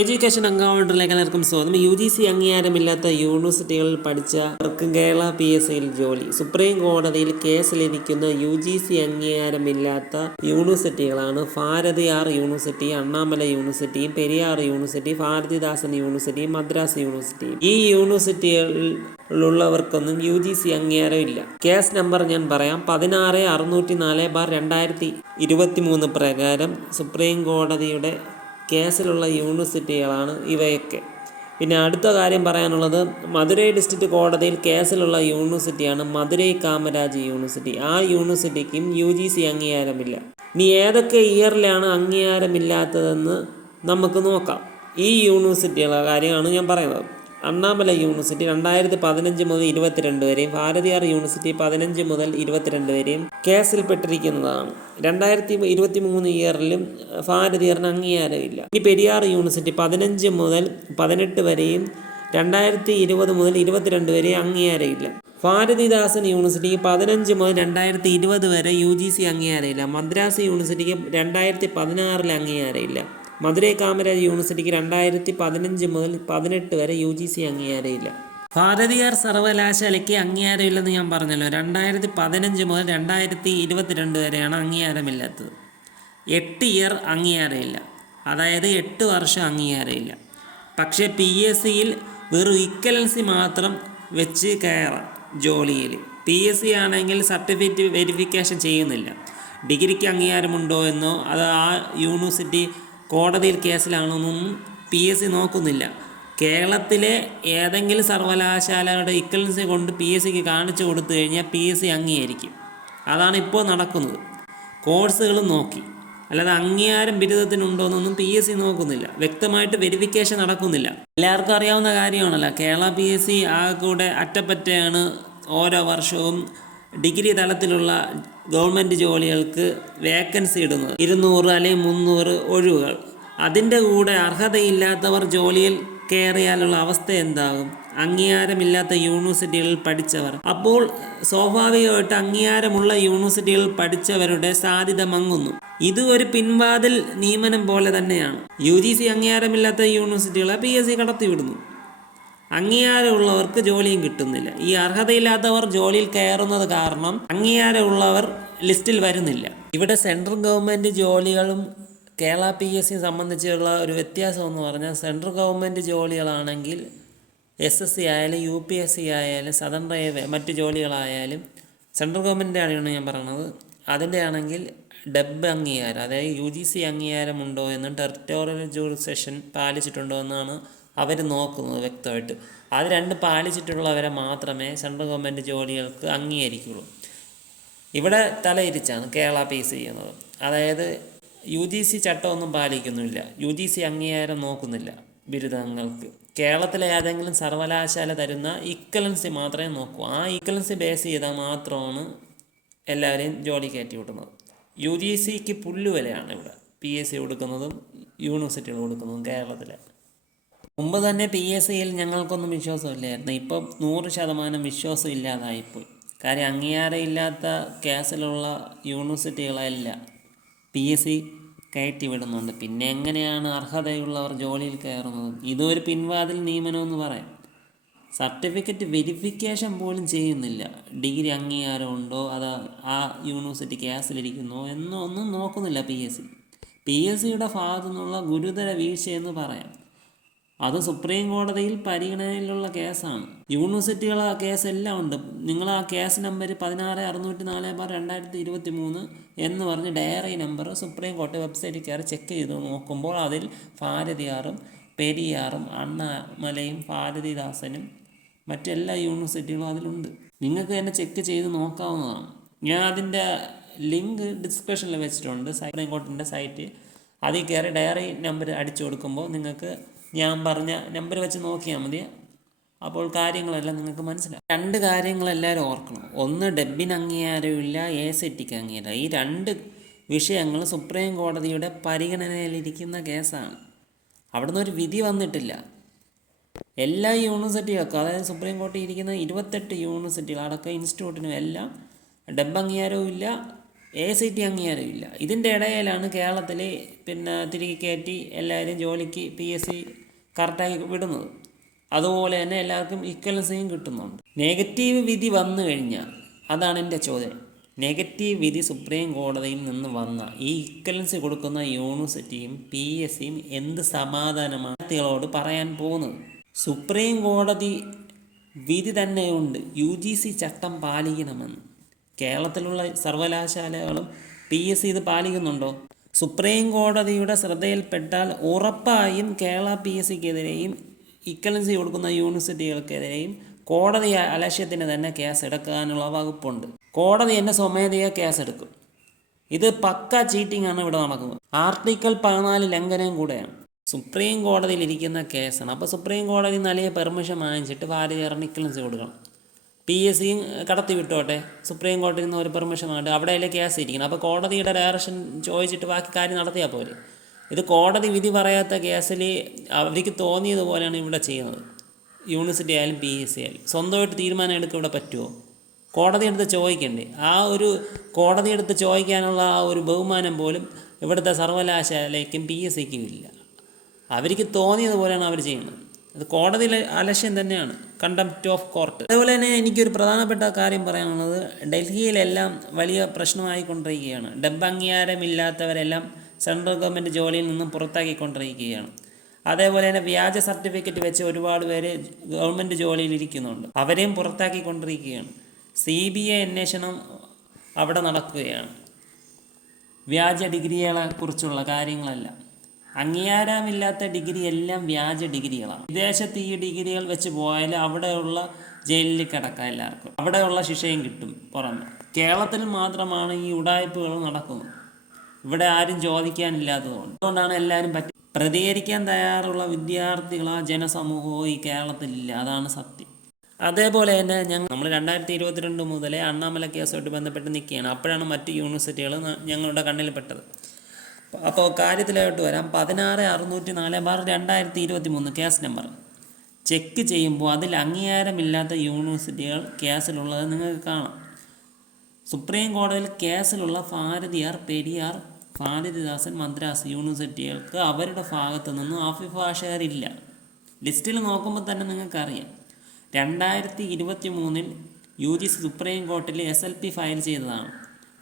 Education അക്കൗണ്ടിലേക്ക് എല്ലാവർക്കും സ്വാഗതം. യു ജി സി അംഗീകാരമില്ലാത്ത യൂണിവേഴ്സിറ്റികളിൽ പഠിച്ചവർക്കും കേരള പി എസ് സിയിൽ ജോലി. സുപ്രീം കോടതിയിൽ കേസിലിരിക്കുന്ന യു ജി സി അംഗീകാരമില്ലാത്ത യൂണിവേഴ്സിറ്റികളാണ് ഭാരതിയാർ യൂണിവേഴ്സിറ്റി അണ്ണാമല യൂണിവേഴ്സിറ്റിയും Periyar university Bharathidasan university Madras university ഈ യൂണിവേഴ്സിറ്റികളിൽ ുള്ളവർക്കൊന്നും യു ജി സി അംഗീകാരമില്ല കേസ് നമ്പർ ഞാൻ പറയാം. പതിനാറ് അറുന്നൂറ്റി നാല് ബാർ രണ്ടായിരത്തി ഇരുപത്തി മൂന്ന് പ്രകാരം സുപ്രീം കോടതിയുടെ കേസിലുള്ള യൂണിവേഴ്സിറ്റികളാണ് ഇവയൊക്കെ. പിന്നെ അടുത്ത കാര്യം പറയാനുള്ളത് മധുരൈ ഡിസ്ട്രിക്ട് കോടതിയിൽ കേസിലുള്ള യൂണിവേഴ്സിറ്റിയാണ് മധുരൈ കാമരാജ് യൂണിവേഴ്സിറ്റി. ആ യൂണിവേഴ്സിറ്റിക്കും യു ജി സി അംഗീകാരമില്ല. ഇനി ഏതൊക്കെ ഇയറിലാണ് അംഗീകാരമില്ലാത്തതെന്ന് നമുക്ക് നോക്കാം. ഈ യൂണിവേഴ്സിറ്റികളുടെ കാര്യമാണ് ഞാൻ പറയുന്നത്. അണ്ണാമല യൂണിവേഴ്സിറ്റി രണ്ടായിരത്തി പതിനഞ്ച് മുതൽ ഇരുപത്തിരണ്ട് വരെയും ഭാരതിയാർ യൂണിവേഴ്സിറ്റി പതിനഞ്ച് മുതൽ ഇരുപത്തിരണ്ട് വരെയും കേസിൽപ്പെട്ടിരിക്കുന്നതാണ് രണ്ടായിരത്തി ഇരുപത്തി മൂന്ന് ഇയറിലും ഭാരതിയാറിന് അംഗീകാരമില്ല. ഈ പെരിയാർ യൂണിവേഴ്സിറ്റി പതിനഞ്ച് മുതൽ പതിനെട്ട് വരെയും രണ്ടായിരത്തി ഇരുപത് മുതൽ ഇരുപത്തിരണ്ട് വരെ അംഗീകാരമില്ല. ഭാരതിദാസൻ യൂണിവേഴ്സിറ്റിക്ക് പതിനഞ്ച് മുതൽ രണ്ടായിരത്തി ഇരുപത് വരെ യു ജി സി അംഗീകാരമില്ല. മദ്രാസ് യൂണിവേഴ്സിറ്റിക്ക് രണ്ടായിരത്തി പതിനാറിൽ അംഗീകാരമില്ല. മധുരൈ കാമരാജ് യൂണിവേഴ്സിറ്റിക്ക് രണ്ടായിരത്തി പതിനഞ്ച് മുതൽ പതിനെട്ട് വരെ യു ജി സി അംഗീകാരമില്ല. ഭാരതിയാർ സർവകലാശാലയ്ക്ക് അംഗീകാരമില്ലെന്ന് ഞാൻ പറഞ്ഞല്ലോ. രണ്ടായിരത്തി പതിനഞ്ച് മുതൽ രണ്ടായിരത്തി ഇരുപത്തിരണ്ട് വരെയാണ് അംഗീകാരമില്ലാത്തത്. എട്ട് ഇയർ അംഗീകാരമില്ല. അതായത് എട്ട് വർഷം അംഗീകാരമില്ല. പക്ഷേ പി എസ് സിയിൽ വെറും ഇക്കലൻസി മാത്രം വെച്ച് കയറാം ജോലിയിൽ. പി എസ് സി ആണെങ്കിൽ സർട്ടിഫിക്കറ്റ് വെരിഫിക്കേഷൻ ചെയ്യുന്നില്ല. ഡിഗ്രിക്ക് അംഗീകാരമുണ്ടോ എന്നോ അത് ആ യൂണിവേഴ്സിറ്റി കോടതിയിൽ കേസിലാണെന്നൊന്നും പി എസ് സി നോക്കുന്നില്ല. കേരളത്തിലെ ഏതെങ്കിലും സർവകലാശാലയുടെ ഇക്വലൻസി കൊണ്ട് പി എസ് സിക്ക് കാണിച്ചു കൊടുത്തു കഴിഞ്ഞാൽ പി എസ് സി അംഗീകരിക്കും. അതാണ് ഇപ്പോൾ നടക്കുന്നത്. കോഴ്സുകൾ നോക്കി. അല്ലാതെ അംഗീകാരം ബിരുദത്തിനുണ്ടോയെന്നൊന്നും പി എസ് സി നോക്കുന്നില്ല. വ്യക്തമായിട്ട് വെരിഫിക്കേഷൻ നടക്കുന്നില്ല. എല്ലാവർക്കും അറിയാവുന്ന കാര്യമാണല്ലോ. കേരള പി എസ് സി ആകെ കൂടെ അറ്റപ്പറ്റയാണ് ഓരോ വർഷവും ഡിഗ്രി തലത്തിലുള്ള ഗവൺമെന്റ് ജോലികൾക്ക് വേക്കൻസി ഇടുന്നത്. ഇരുന്നൂറ് അല്ലെങ്കിൽ മുന്നൂറ് ഒഴിവുകൾ. അതിന്റെ കൂടെ അർഹതയില്ലാത്തവർ ജോലിയിൽ കയറിയാലുള്ള അവസ്ഥ എന്താകും? അംഗീകാരമില്ലാത്ത യൂണിവേഴ്സിറ്റികളിൽ പഠിച്ചവർ. അപ്പോൾ സ്വാഭാവികമായിട്ട് അംഗീകാരമുള്ള യൂണിവേഴ്സിറ്റികളിൽ പഠിച്ചവരുടെ സാധ്യത മങ്ങുന്നു. ഇത് ഒരു പിൻവാതിൽ നിയമനം പോലെ തന്നെയാണ്. യു ജി സി അംഗീകാരമില്ലാത്ത യൂണിവേഴ്സിറ്റികളെ പി എസ് സി കടത്തിവിടുന്നു. അംഗീകാരമുള്ളവർക്ക് ജോലിയും കിട്ടുന്നില്ല. ഈ അർഹതയില്ലാത്തവർ ജോലിയിൽ കയറുന്നത് കാരണം അംഗീകാരമുള്ളവർ ലിസ്റ്റിൽ വരുന്നില്ല. ഇവിടെ സെൻട്രൽ ഗവൺമെന്റ് ജോലികളും കേരള പി എസ് സി സംബന്ധിച്ചുള്ള ഒരു വ്യത്യാസം എന്ന് പറഞ്ഞാൽ സെൻട്രൽ ഗവൺമെന്റ് ജോലികളാണെങ്കിൽ എസ് എസ് സി ആയാലും യു പി എസ് സി ആയാലും സദൺ റെയിൽവേ മറ്റ് ജോലികളായാലും സെൻട്രൽ ഗവൺമെന്റ് ആണ് ഞാൻ പറയുന്നത് അതിന്റെ ആണെങ്കിൽ ഡബ് അംഗീകാരം അതായത് യു ജി സി അംഗീകാരമുണ്ടോ എന്നും ടെറിറ്റോറിയൽ ജൂറിസെഷൻ പാലിച്ചിട്ടുണ്ടോ എന്നാണ് അവർ നോക്കുന്നത് വ്യക്തമായിട്ട്. അത് രണ്ട് പാലിച്ചിട്ടുള്ളവരെ മാത്രമേ സെൻട്രൽ ഗവൺമെന്റ് ജോലികൾക്ക് അംഗീകരിക്കുള്ളൂ. ഇവിടെ തലയിരിച്ചാണ് കേരള പി ചെയ്യുന്നത്. അതായത് യു ജി സി ചട്ടമൊന്നും പാലിക്കുന്നില്ല. യു ജി സി അംഗീകാരം നോക്കുന്നില്ല ബിരുദങ്ങൾക്ക്. കേരളത്തിലെ ഏതെങ്കിലും സർവകലാശാല തരുന്ന ഇക്വലൻസി മാത്രമേ നോക്കൂ. ആ ഇക്വലൻസി ബേസ് ചെയ്താൽ മാത്രമാണ് എല്ലാവരെയും ജോലി കയറ്റി വിടുന്നത്. യു ജി സിക്ക് പുല്ലുവിലയാണ് ഇവിടെ. പി എസ് സി കൊടുക്കുന്നതും യൂണിവേഴ്സിറ്റികൾ കൊടുക്കുന്നതും കേരളത്തിലെ. മുമ്പ് തന്നെ പി എസ് സിയിൽ ഞങ്ങൾക്കൊന്നും വിശ്വാസമില്ലായിരുന്നു. ഇപ്പം നൂറ് ശതമാനം വിശ്വാസം ഇല്ലാതായിപ്പോയി. കാര്യം അംഗീകാരമില്ലാത്ത കേസിലുള്ള യൂണിവേഴ്സിറ്റികളല്ല പി എസ് സി കയറ്റി വിടുന്നുണ്ട്. പിന്നെ എങ്ങനെയാണ് അർഹതയുള്ളവർ ജോലിയിൽ കയറുന്നത്? ഇതൊരു പിൻവാതിൽ നിയമനമെന്ന് പറയാം. സർട്ടിഫിക്കറ്റ് വെരിഫിക്കേഷൻ പോലും ചെയ്യുന്നില്ല. ഡിഗ്രി അംഗീകാരമുണ്ടോ അത് ആ യൂണിവേഴ്സിറ്റി കേസിലിരിക്കുന്നോ എന്നോ ഒന്നും നോക്കുന്നില്ല P S C P S സിയുടെ ഭാഗത്തു നിന്നുള്ള ഗുരുതര വീഴ്ചയെന്ന് പറയാം. അത് സുപ്രീം കോടതിയിൽ പരിഗണനയിലുള്ള കേസാണ്. യൂണിവേഴ്സിറ്റികളെ കേസ് എല്ലാം ഉണ്ട്. നിങ്ങൾ ആ കേസ് നമ്പർ പതിനാറ് അറുന്നൂറ്റി നാല് ബാർ രണ്ടായിരത്തി ഇരുപത്തി മൂന്ന് എന്ന് പറഞ്ഞ് ഡയറി നമ്പർ സുപ്രീം കോടതി വെബ്സൈറ്റിൽ കയറി ചെക്ക് ചെയ്ത് നോക്കുമ്പോൾ അതിൽ ഭാരതിയാറും പെരിയാറും അണ്ണാമലയും ഭാരതിദാസനും മറ്റെല്ലാ യൂണിവേഴ്സിറ്റികളും അതിലുണ്ട്. നിങ്ങൾക്ക് തന്നെ ചെക്ക് ചെയ്ത് നോക്കാവുന്നതാണ്. ഞാൻ അതിന്റെ ലിങ്ക് ഡിസ്ക്രിപ്ഷനിൽ വെച്ചിട്ടുണ്ട്. സുപ്രീം കോടതിന്റെ സൈറ്റ്. അതിൽ കയറി ഡയറി നമ്പർ അടിച്ചു കൊടുക്കുമ്പോൾ നിങ്ങൾക്ക് ഞാൻ പറഞ്ഞ നമ്പർ വെച്ച് നോക്കിയാൽ മതി. അപ്പോൾ കാര്യങ്ങളെല്ലാം നിങ്ങൾക്ക് മനസ്സിലാവും. രണ്ട് കാര്യങ്ങളെല്ലാവരും ഓർക്കണം. ഒന്ന് ഡെബിന് അംഗീകാരമില്ല എ സെറ്റിക്ക് അംഗീകാരം ഈ രണ്ട് വിഷയങ്ങൾ സുപ്രീം കോടതിയുടെ പരിഗണനയിലിരിക്കുന്ന കേസാണ്. അവിടുന്ന് ഒരു വിധി വന്നിട്ടില്ല. എല്ലാ യൂണിവേഴ്സിറ്റികൾക്കും അതായത് സുപ്രീം കോടതി ഇരിക്കുന്ന ഇരുപത്തെട്ട് യൂണിവേഴ്സിറ്റികൾ അടക്കം ഇൻസ്റ്റിറ്റ്യൂട്ടിനും എല്ലാം ഡെബ് അംഗീകാരവും ഇല്ല എ സി ടി അംഗീകാരമില്ല ഇതിന്റെ ഇടയിലാണ് കേരളത്തിൽ പിന്നെ തിരികെ കയറ്റി എല്ലാവരും ജോലിക്ക് പി എസ് സി കറക്റ്റായി വിടുന്നത്. അതുപോലെ തന്നെ എല്ലാവർക്കും ഇക്വലൻസിയും കിട്ടുന്നുണ്ട്. നെഗറ്റീവ് വിധി വന്നു കഴിഞ്ഞാൽ അതാണ് എന്റെ ചോദ്യം. നെഗറ്റീവ് വിധി സുപ്രീം കോടതിയിൽ നിന്ന് വന്ന ഈ ഇക്വലൻസി കൊടുക്കുന്ന യൂണിവേഴ്സിറ്റിയും പി എസ് സിയും എന്ത് സമാധാനമാണ് കുട്ടികളോട് പറയാൻ പോകുന്നത്? സുപ്രീം കോടതി വിധി തന്നെയുണ്ട്. യു ജി സി ചട്ടം പാലിക്കണമെന്ന്. കേരളത്തിലുള്ള സർവകലാശാലകളും പി എസ് സി ഇത് പാലിക്കുന്നുണ്ടോ? സുപ്രീം കോടതിയുടെ ശ്രദ്ധയിൽപ്പെട്ടാൽ ഉറപ്പായും കേരള പി എസ് സിക്കെതിരെയും ഇക്കലൻസി കൊടുക്കുന്ന യൂണിവേഴ്സിറ്റികൾക്കെതിരെയും കോടതി അലക്ഷ്യത്തിന് തന്നെ കേസ് എടുക്കാനുള്ള വകുപ്പുണ്ട്. കോടതി എന്നെ സ്വമേധയാ കേസ് എടുക്കും ഇത് പക്ക ചീറ്റിംഗ് ആണ് ഇവിടെ നടക്കുന്നത്. ആർട്ടിക്കിൾ പതിനാല് ലംഘനം കൂടെയാണ്. സുപ്രീം കോടതിയിൽ ഇരിക്കുന്ന കേസാണ്. അപ്പോൾ സുപ്രീം കോടതി നൽകിയ പെർമിഷൻ വാങ്ങിച്ചിട്ട് ഭാരതീയർ ഇക്കലൻസി കൊടുക്കണം. പി എസ് സിയും കടത്തി വിട്ടോട്ടെ. സുപ്രീം കോടതിയിൽ നിന്ന് ഒരു പെർമിഷൻ വേണ്ട അവിടെയല്ലേ കേസ് ഇരിക്കണം. അപ്പോൾ കോടതിയുടെ ഡയറക്ഷൻ ചോദിച്ചിട്ട് ബാക്കി കാര്യം നടത്തിയാൽ പോലെ ഇത് കോടതി വിധി പറയാത്ത കേസിൽ അവർക്ക് തോന്നിയതുപോലെയാണ് ഇവിടെ ചെയ്യുന്നത്. യൂണിവേഴ്സിറ്റി ആയാലും പി എസ് സി ആയാലും. സ്വന്തമായിട്ട് തീരുമാനം എടുക്കുക ഇവിടെ പറ്റുമോ? കോടതി എടുത്ത് ചോദിക്കണ്ടേ. ആ ഒരു കോടതി എടുത്ത് ചോദിക്കാനുള്ള ആ ഒരു ബഹുമാനം പോലും ഇവിടുത്തെ സർവകലാശാലയ്ക്കും പി എസ് സിക്കും ഇല്ല. അവർക്ക് തോന്നിയതുപോലെയാണ് അവർ ചെയ്യുന്നത്. അത് കോടതിയിലെ ആലക്ഷ്യം തന്നെയാണ്. കണ്ടംപ്റ്റ് ഓഫ് കോർട്ട് അതുപോലെ തന്നെ എനിക്കൊരു പ്രധാനപ്പെട്ട കാര്യം പറയാനുള്ളത് ഡൽഹിയിലെല്ലാം വലിയ പ്രശ്നമായിക്കൊണ്ടിരിക്കുകയാണ്. ഡബ് അംഗീകാരമില്ലാത്തവരെല്ലാം സെൻട്രൽ ഗവൺമെന്റ് ജോലിയിൽ നിന്നും പുറത്താക്കിക്കൊണ്ടിരിക്കുകയാണ്. അതേപോലെ തന്നെ വ്യാജ സർട്ടിഫിക്കറ്റ് വെച്ച് ഒരുപാട് പേര് ഗവൺമെന്റ് ജോലിയിൽ ഇരിക്കുന്നുണ്ട്. അവരെയും പുറത്താക്കിക്കൊണ്ടിരിക്കുകയാണ്. സി ബി ഐ അന്വേഷണം അവിടെ നടക്കുകയാണ്. വ്യാജ ഡിഗ്രികളെ കുറിച്ചുള്ള കാര്യങ്ങളെല്ലാം. അംഗീകാരമില്ലാത്ത ഡിഗ്രി എല്ലാം വ്യാജ ഡിഗ്രികളാണ്. വിദേശത്ത് ഈ ഡിഗ്രികൾ വെച്ച് പോയാൽ അവിടെയുള്ള ജയിലിൽ കിടക്കാം എല്ലാവർക്കും. അവിടെയുള്ള ശിക്ഷയും കിട്ടും പുറമെ. കേരളത്തിൽ മാത്രമാണ് ഈ ഉടായ്പകൾ നടക്കുന്നത്. ഇവിടെ ആരും ചോദിക്കാനില്ലാത്തതുകൊണ്ട്. അതുകൊണ്ടാണ് എല്ലാവരും പറ്റി പ്രതികരിക്കാൻ തയ്യാറുള്ള വിദ്യാർത്ഥികളോ ജനസമൂഹമോ ഈ കേരളത്തിലില്ല. അതാണ് സത്യം. അതേപോലെ തന്നെ ഞങ്ങൾ നമ്മൾ രണ്ടായിരത്തി ഇരുപത്തിരണ്ട് മുതലേ അണ്ണാമല കേസുമായിട്ട് ബന്ധപ്പെട്ട് നിൽക്കുകയാണ്. അപ്പോഴാണ് മറ്റ് യൂണിവേഴ്സിറ്റികൾ ഞങ്ങളുടെ കണ്ണിൽ പെട്ടത്. അപ്പോൾ കാര്യത്തിലായിട്ട് വരാം. പതിനാറ് അറുന്നൂറ്റി നാല് ബാർ രണ്ടായിരത്തി ഇരുപത്തി മൂന്ന് കേസ് നമ്പർ. ചെക്ക് ചെയ്യുമ്പോൾ അതിൽ അംഗീകാരമില്ലാത്ത യൂണിവേഴ്സിറ്റികൾ കേസിലുള്ളത് നിങ്ങൾക്ക് കാണാം. സുപ്രീം കോടതിയിൽ കേസിലുള്ള ഭാരതിയാർ പെരിയാർ ഭാരതിദാസൻ മദ്രാസ് യൂണിവേഴ്സിറ്റികൾക്ക് അവരുടെ ഭാഗത്തു നിന്നും അഭിഭാഷകരില്ല. ലിസ്റ്റിൽ നോക്കുമ്പോൾ തന്നെ നിങ്ങൾക്കറിയാം. രണ്ടായിരത്തി ഇരുപത്തി മൂന്നിൽ യു ജി സി സുപ്രീം കോർട്ടിൽ എസ് എൽ പി ഫയൽ ചെയ്തതാണ്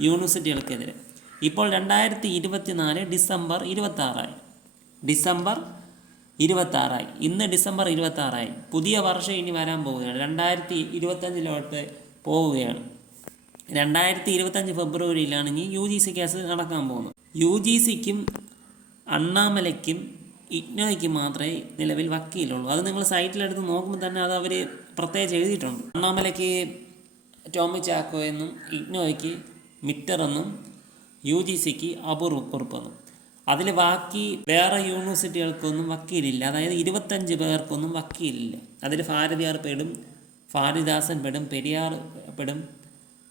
യൂണിവേഴ്സിറ്റികൾക്കെതിരെ. ഇപ്പോൾ രണ്ടായിരത്തി ഇരുപത്തി നാല് ഡിസംബർ ഇരുപത്താറായി. ഡിസംബർ ഇരുപത്താറായി. ഇന്ന് ഡിസംബർ ഇരുപത്താറായി. പുതിയ വർഷം ഇനി വരാൻ പോവുകയാണ്. രണ്ടായിരത്തി ഇരുപത്തഞ്ചിലോട്ട് പോവുകയാണ്. രണ്ടായിരത്തി ഇരുപത്തഞ്ച് ഫെബ്രുവരിയിലാണ് ഇനി യു ജി സി കേസ് നടക്കാൻ പോകുന്നത്. യു ജി സിക്കും അണ്ണാമലയ്ക്കും ഇഗ്നോയ്ക്കും മാത്രമേ നിലവിൽ വക്കീലുള്ളൂ. അത് നിങ്ങൾ സൈറ്റിലെടുത്ത് നോക്കുമ്പോൾ തന്നെ അത് അവർ പ്രത്യേകിച്ച് എഴുതിയിട്ടുണ്ട്. അണ്ണാമലയ്ക്ക് ടോമി ചാക്കോ എന്നും ഇഗ്നോയ്ക്ക് മിറ്റർ എന്നും യു ജി സിക്ക് അപൂർവ അതിൽ ബാക്കി വേറെ യൂണിവേഴ്സിറ്റികൾക്കൊന്നും വക്കീലില്ല. അതായത് ഇരുപത്തഞ്ച് പേർക്കൊന്നും വക്കീലില്ല. അതിൽ ഭാരതിയാർ പെടും ഭാരതിദാസൻ പെടും പെരിയാർ പെടും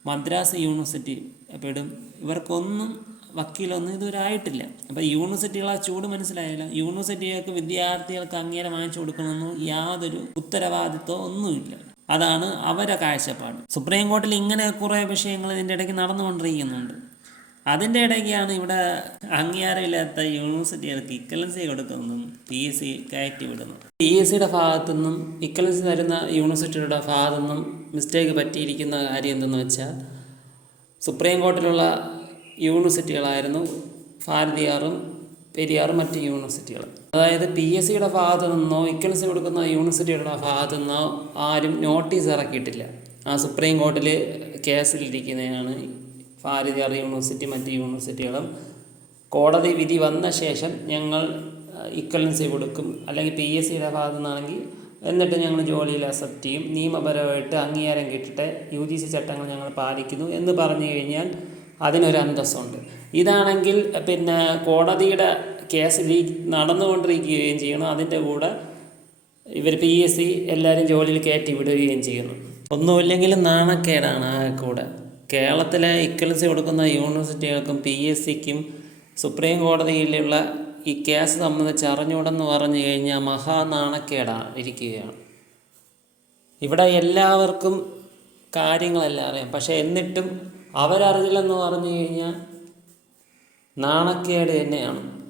മദ്രാസ് യൂണിവേഴ്സിറ്റി പെടും. ഇവർക്കൊന്നും വക്കീലൊന്നും ഇതുവരെ ആയിട്ടില്ല അപ്പോൾ യൂണിവേഴ്സിറ്റികൾ ആ ചൂട് മനസ്സിലായില്ല. യൂണിവേഴ്സിറ്റികൾക്ക് വിദ്യാർത്ഥികൾക്ക് അംഗീകാരം വാങ്ങിച്ചു കൊടുക്കണമെന്നോ യാതൊരു ഉത്തരവാദിത്വം ഒന്നുമില്ല. അതാണ് അവരുടെ കാഴ്ചപ്പാട്. സുപ്രീം കോർട്ടിൽ ഇങ്ങനെ കുറേ വിഷയങ്ങൾ ഇതിന്റെ ഇടയ്ക്ക് നടന്നുകൊണ്ടിരിക്കുന്നുണ്ട്. അതിന്റെ ഇടയ്ക്കാണ് ഇവിടെ അംഗീകാരമില്ലാത്ത യൂണിവേഴ്സിറ്റികൾക്ക് ഇക്കലൻസി കൊടുക്കുന്നതും പി എസ് സി കയറ്റി വിടുന്നത് പി എസ് സിയുടെ ഭാഗത്തു നിന്നും ഇക്കലൻസി തരുന്ന യൂണിവേഴ്സിറ്റിയുടെ ഭാഗത്തു നിന്നും മിസ്റ്റേക്ക് പറ്റിയിരിക്കുന്ന കാര്യം എന്തെന്ന് വെച്ചാൽ സുപ്രീം കോർട്ടിലുള്ള യൂണിവേഴ്സിറ്റികളായിരുന്നു ഭാരതിയാറും പെരിയാറും മറ്റ് യൂണിവേഴ്സിറ്റികൾ അതായത് പി എസ് സിയുടെ ഭാഗത്തു നിന്നോ ഇക്കലൻസി കൊടുക്കുന്ന യൂണിവേഴ്സിറ്റിയുടെ ഭാഗത്തു നിന്നോ ആരും നോട്ടീസ് ഇറക്കിയിട്ടില്ല. ആ സുപ്രീം കോർട്ടിൽ കേസിലിരിക്കുന്നതാണ് ഭാരതിയാർ യൂണിവേഴ്സിറ്റി മറ്റ് യൂണിവേഴ്സിറ്റികളും. കോടതി വിധി വന്ന ശേഷം ഞങ്ങൾ ഇക്വലൻസി കൊടുക്കും. അല്ലെങ്കിൽ പി എസ് സിയുടെ ഭാഗത്തു നിന്നാണെങ്കിൽ എന്നിട്ട് ഞങ്ങൾ ജോലിയിൽ അക്സെപ്റ്റ് ചെയ്യും. നിയമപരമായിട്ട് അംഗീകാരം കിട്ടിട്ട്. യു ജി സി ചട്ടങ്ങൾ ഞങ്ങൾ പാലിക്കുന്നു എന്ന് പറഞ്ഞു കഴിഞ്ഞാൽ അതിനൊരു അന്തസ്സുണ്ട്. ഇതാണെങ്കിൽ പിന്നെ കോടതിയുടെ കേസ് നടന്നുകൊണ്ടിരിക്കുകയും ചെയ്യണം അതിന്റെ കൂടെ ഇവർ പി എസ് സി എല്ലാവരും ജോലിയിൽ കയറ്റി വിടുകയും ചെയ്യുന്നു. ഒന്നുമില്ലെങ്കിലും നാണക്കേടാണ് ആ കൂടെ. കേരളത്തിലെ ഇക്വലൻസി കൊടുക്കുന്ന യൂണിവേഴ്സിറ്റികൾക്കും പി എസ് സിക്കും സുപ്രീം കോടതിയിലുള്ള ഈ കേസ് സംബന്ധിച്ച് അറിഞ്ഞൂടെന്ന് പറഞ്ഞു കഴിഞ്ഞാൽ മഹാനാണക്കേടാണ് ഇരിക്കുകയാണ്. ഇവിടെ എല്ലാവർക്കും കാര്യങ്ങളെല്ലാം അറിയാം. പക്ഷേ എന്നിട്ടും അവരറിഞ്ഞില്ലെന്ന് പറഞ്ഞു കഴിഞ്ഞാൽ നാണക്കേട് തന്നെയാണ്.